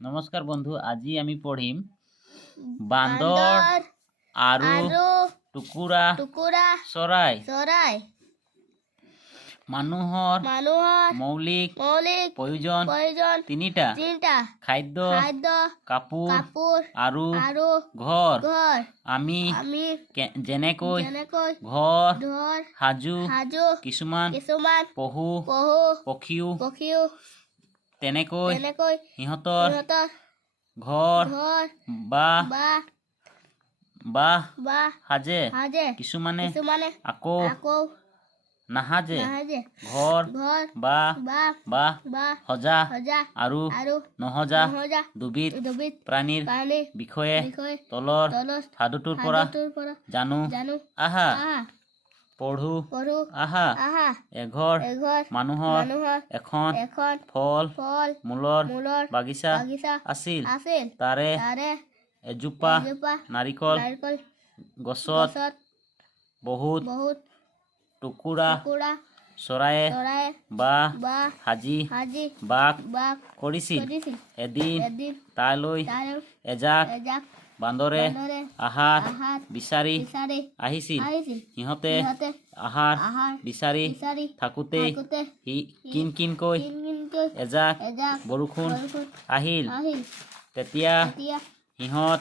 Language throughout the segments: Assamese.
নমস্কাৰ বন্ধু, আজি আমি পঢ়িম বান্দৰ বান্দৰ আৰু আৰু টুকুৰা টুকুৰা চৰাই। চৰাই মানুহৰ মানুহৰ মৌলিক মৌলিক প্ৰয়োজন তিনিটা: খাদ্য, কাপোৰ আৰু ঘৰ। আমি যেনেকৈ ঘৰ সাজো, কিছুমান পশু পক্ষীও তেনেকৈ সিহঁতৰ ঘৰ বাহ সাজে। কিছুমানে আকৌ নাসাজে। ঘৰ বাহ সজা আৰু নসজা দুবিধ প্ৰাণীৰ বিষয়ে তলৰ সাধুটোৰ পৰা জানো আহা। পঢ়ো আহা। এঘৰ মানুহৰ এখন ফল মূলৰ বাগিচা আছিল। তাৰে এজোপা নাৰিকল গছত বহুত টুকুৰা চৰায়ে বাহ সাজি বাস কৰিছিল। এদিন তালৈ এজাক বান্দৰে আহাৰ বিচাৰি আহিছিল। সিহঁতে আহাৰ বিচাৰি থাকোঁতেই কিনকৈ এজাক বৰষুণ আহিল। তেতিয়া সিহঁত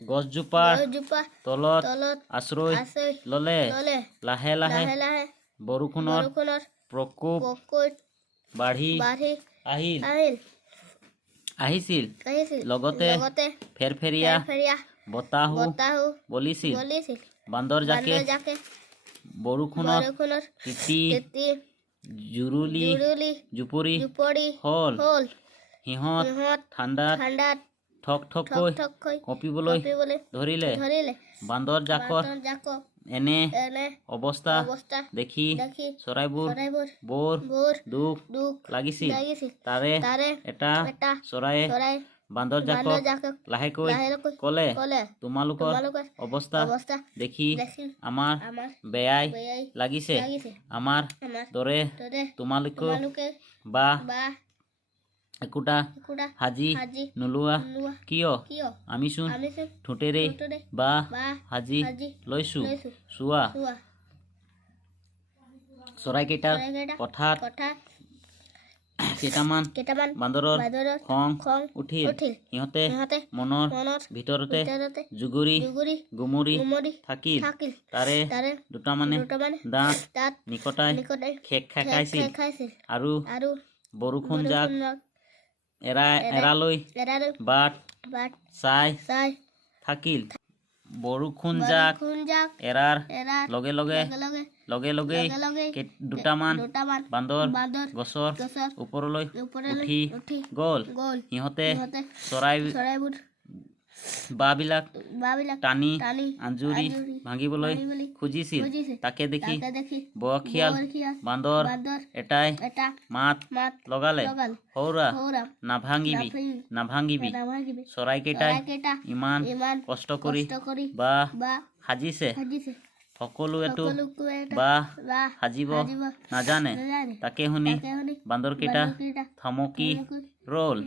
গছজোপাৰ তলত আশ্ৰয় ল'লে। লাহে বৰষুণৰ প্ৰকোপ বাঢ়ি আহিছিল। লগতে ফেৰফেৰীয়া বতাহো বলিছিল। বান্দৰজাকে বৰষুণত তিতি জুপুৰি হ'ল। সিহঁত ঠাণ্ডাত ঠককৈ কঁপিবলৈ ধৰিলে। বান্দৰজাকৰ এনে অৱস্থা দেখি চৰাইবোৰ বৰ দুখ লাগিছিল। তাৰে এটা চৰায়ে বান্দৰজাকক লাহেকৈ ক'লে, তোমালোকৰ অৱস্থা দেখি আমাৰ বেয়াই লাগিছে। আমাৰ দৰে তোমালোকে বাহ একোটা সাজি নোলোৱা কিয়? আমিচোন ঠোঁটেৰে বাহ সাজি লৈছো। চোৱা চৰাইকেইটাৰ কথাত কেইটামান বান্দৰৰ খং উঠিল। সিহঁতে মনৰ ভিতৰতে জুগুৰি গুমৰি থাকিল। তাৰে দুটামানে দাঁত নিকটাই খেক খাইছিল আৰু বৰষুণজাক এৰালৈ বাট চাই থাকিল। বৰষুণজাক এৰাৰ লগে লগেই দুটামান বান্দৰ গছৰ ওপৰলৈ উঠি গ'ল। সিহঁতে চৰাইবোৰ বাঁহবিলাক টানি আঁজুৰি ভাঙিবলৈ খুজিছিল। তাকে দেখি বয়সীয়াল বান্দৰ এটাই মাত লগালে, সৌৰা নাভাঙিবি। চৰাইকেইটাই ইমান কষ্ট কৰি বাহ সাজিছে, সকলোৱেতো বাহ সাজিব নাজানে। তাকে শুনি বান্দৰকেইটা থমকি ৰ'ল।